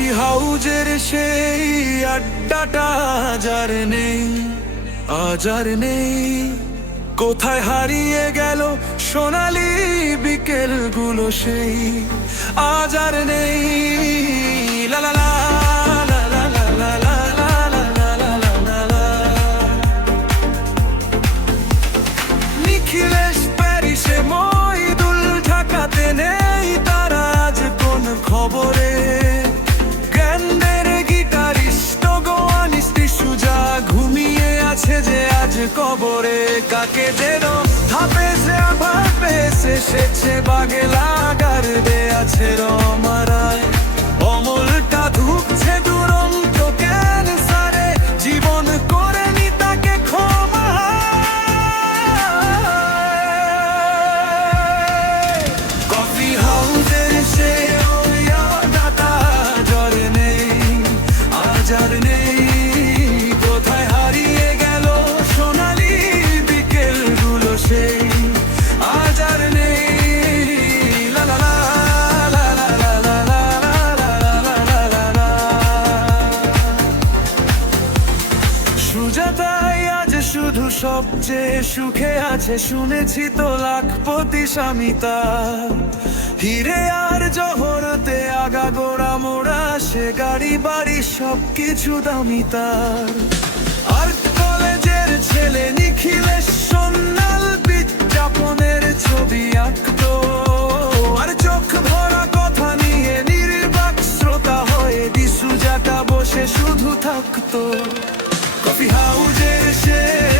Coffee হাউজের সেই আড্ডাটা আজার নেই আজার নেই। কোথায় হারিয়ে গেল সোনালি বিকেলগুলো সেই আজার নেই। লালালা কাকে যেন ধাপে সে আবার পেশ এসেছে বাগে লাগার দে আছে রমারায় সবচেয়ে সুখে আছে, শুনেছি তো লাখপতি স্বামী তার হিরে আর জহরতে আগা গোড়া মোড়া, সে গাড়ি বাড়ি সবকিছু দামি তার। আর্ট কলেজের ছেলে নিখিলেশ সন্ন্যাল বিজ্ঞাপনের ছবি আঁকতো। আর চোখ ভরা কথা নিয়ে নির্বাক শ্রোতা হয়ে দিসুজাটা বসে শুধু থাকতো। কফি হাউজের সেই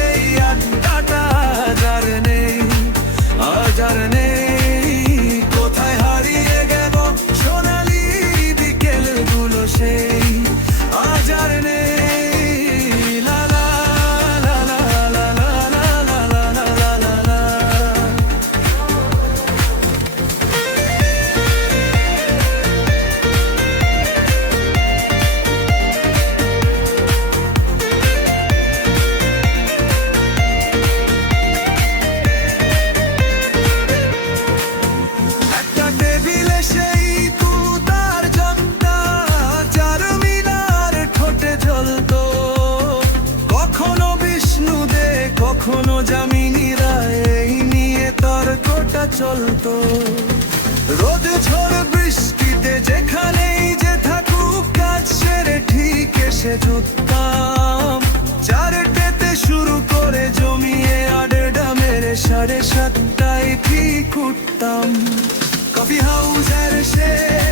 রায় এই নিয়ে তর্কটা চলতো। রোদ ঝড় বৃষ্টিতে যেখানেই যে থাকুক কাজ সেরে ঠিক এসে জুটতাম চারটেতে শুরু করে জমিয়ে আড্ডা মেরে সাড়ে সাতটায় ঠিক উঠতাম। কফি হাউসের সেই আড্ডাটা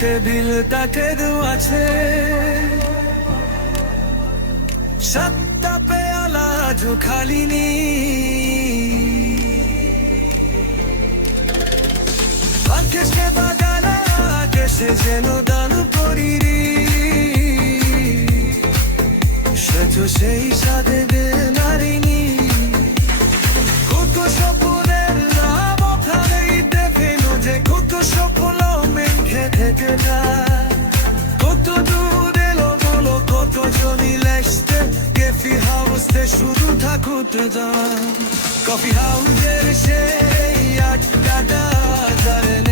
টেবিল তাকে আছে। সাতটা পেয়ালা জো খালি নি আকেশে বাগালা আকেশে যেন দান করিরি সে তো সেই সাথে দে নারিনী আসতে কেফি হাউসে শুধু থাকুত কফি হাউসের সেই আড্ডাটা জানেন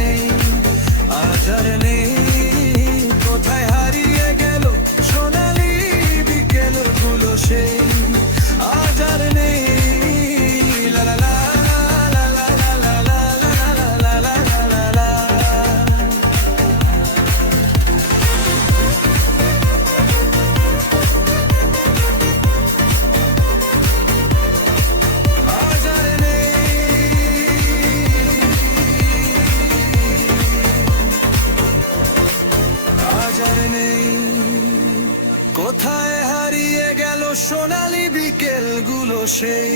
সোনালি বিকেলগুলো সেই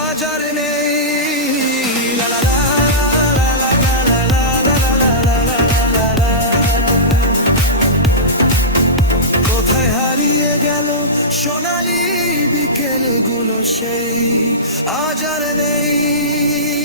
আজার নেই লা কোথায় হারিয়ে গেল সোনালি বিকেলগুলো সেই আজার নেই